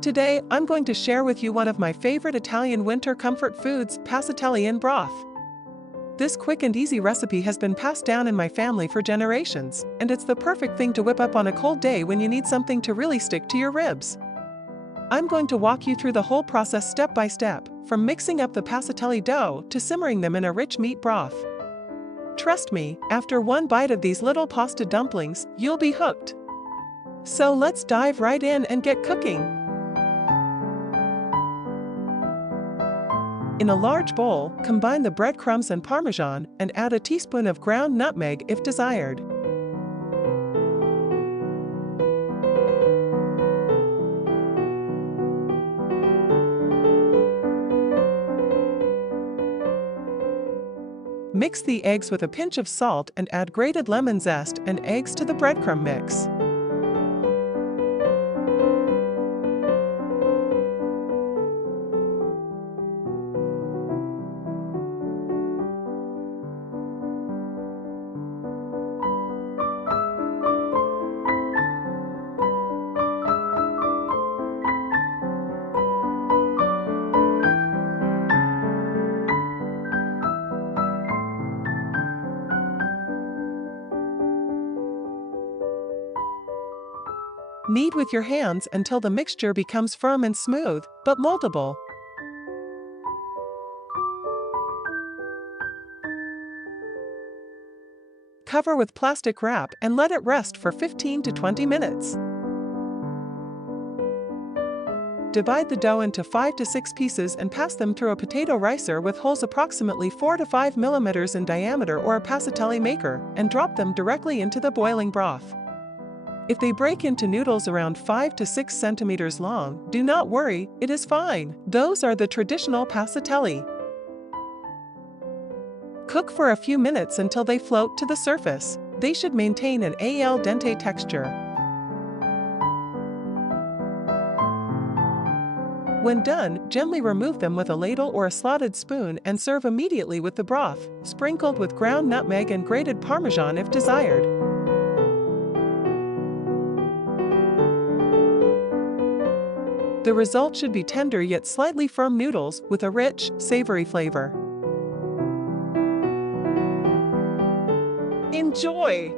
Today, I'm going to share with you one of my favorite Italian winter comfort foods, passatelli in broth. This quick and easy recipe has been passed down in my family for generations, and it's the perfect thing to whip up on a cold day when you need something to really stick to your ribs. I'm going to walk you through the whole process step by step, from mixing up the passatelli dough to simmering them in a rich meat broth. Trust me, after one bite of these little pasta dumplings, you'll be hooked. So let's dive right in and get cooking. In a large bowl, combine the breadcrumbs and Parmesan and add a teaspoon of ground nutmeg if desired. Mix the eggs with a pinch of salt and add grated lemon zest and eggs to the breadcrumb mix. Knead with your hands until the mixture becomes firm and smooth, but moldable. Cover with plastic wrap and let it rest for 15 to 20 minutes. Divide the dough into 5 to 6 pieces and pass them through a potato ricer with holes approximately 4 to 5 millimeters in diameter or a passatelli maker, and drop them directly into the boiling broth. If they break into noodles around 5 to 6 centimeters long, do not worry, it is fine. Those are the traditional passatelli. Cook for a few minutes until they float to the surface. They should maintain an al dente texture. When done, gently remove them with a ladle or a slotted spoon and serve immediately with the broth, sprinkled with ground nutmeg and grated Parmesan if desired. The result should be tender yet slightly firm noodles with a rich, savory flavor. Enjoy!